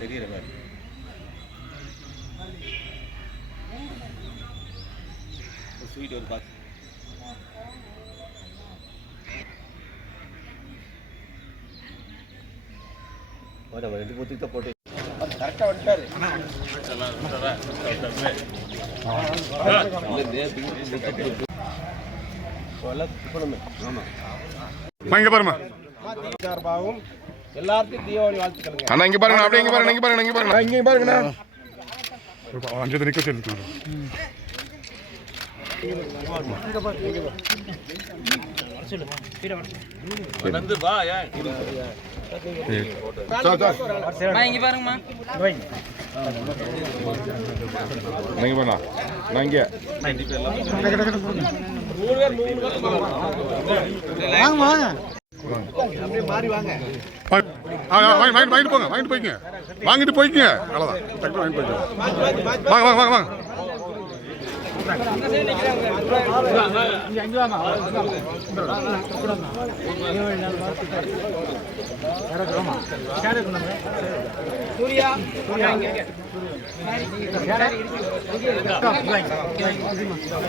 தெரியற மாதிரி ஸ்வீட் ஒரு பாக்ஸ் ரெண்டு போட்டு கரெக்டாக வந்துட்டாரு பாருமா. சார்பாகவும் எல்லாருக்கும் தீபாவளி வாழ்த்துக்களுங்க அண்ணா இங்க பாருங்க அப்படியே இங்க பாருங்க இங்க பாருங்க இங்க பாருங்க இங்க பாருங்கண்ணா. அஞ்சு நிக்க சொல்லி வந்து வா ஏன் இங்க பாருங்கம்மா. இங்க பாருண்ணா நான் இங்க. வா- ஆ, ஆ, வாங்கி- வாங்கிட்டு வாங்கிட்டு போங்க வாங்கிட்டு போய்ங்க வாங்கிட்டு போய்ங்க அவ்வளோதான் வாங்க வாங்க வாங்க வாங்க. வாங்க வாங்க.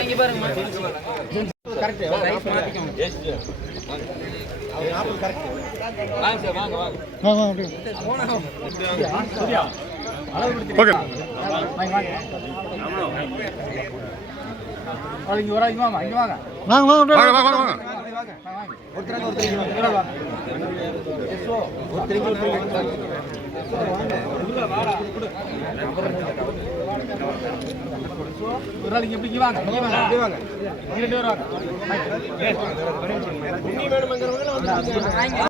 இங்க பாருங்கம்மா ரைஸ் மாத்திக்கோங்க வாங்க சார் வாங்க. வாங்க ஓகே. வாங்க வாங்க வாங்க. வாங்க புண்ணியம் வாங்க வாங்க. வாங்க? இப்படி வாங்க.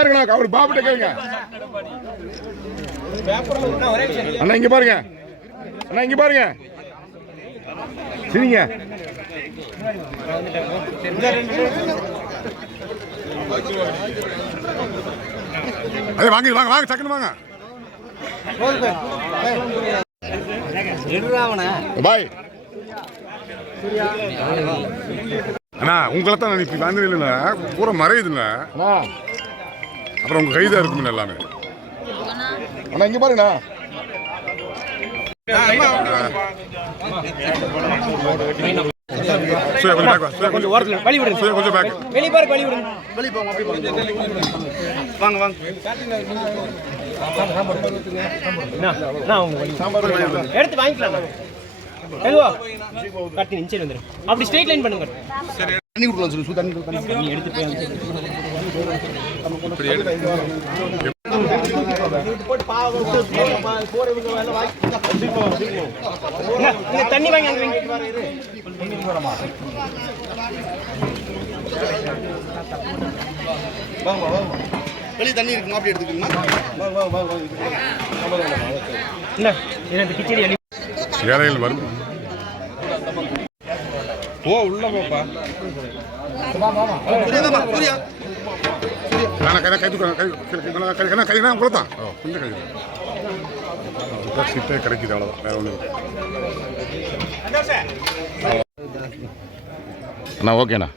பாருங்க அவர் பாப்பிட்ட கேளுங்க. அண்ணா இங்க பாருங்க. அண்ணா இங்க பாருங்க. சரிங்க. அதே வாங்க வாங்க வாங்க சக்குன்னு வாங்க. பாய். அண்ணா உங்களை தான் நான் வந்து பூரா மறையுதுண்ணா. அப்புறம் உங்க கைதா இருக்கும் எல்லாமே அண்ணா இங்க பாருண்ணா கொஞ்சம் பேக் கொஞ்சம் ஓரத்தில் வழி விடுங்க சுயா கொஞ்சம் பேக் பாருங்க வழி விடுங்க போங்க வாங்க வாங்க எடுத்து வாங்கிக்கலாம் கட்டி நிச்சயம் வந்துடும் அப்படி ஸ்ட்ரெயிட் லைன் பண்ணுங்க தண்ணி கொடுக்கலாம் சொல்லு தண்ணி எடுத்து போய் தண்ணி வாங்கி வெளியே தண்ணி இருக்குமா அப்படி எடுத்துக்கணுமா ஏழைகள் வரும் போ உள்ள போப்பா சீட்டே கிடைக்குது அவ்வளோதான் வேற ஒன்றும் அண்ணா ஓகேண்ணா.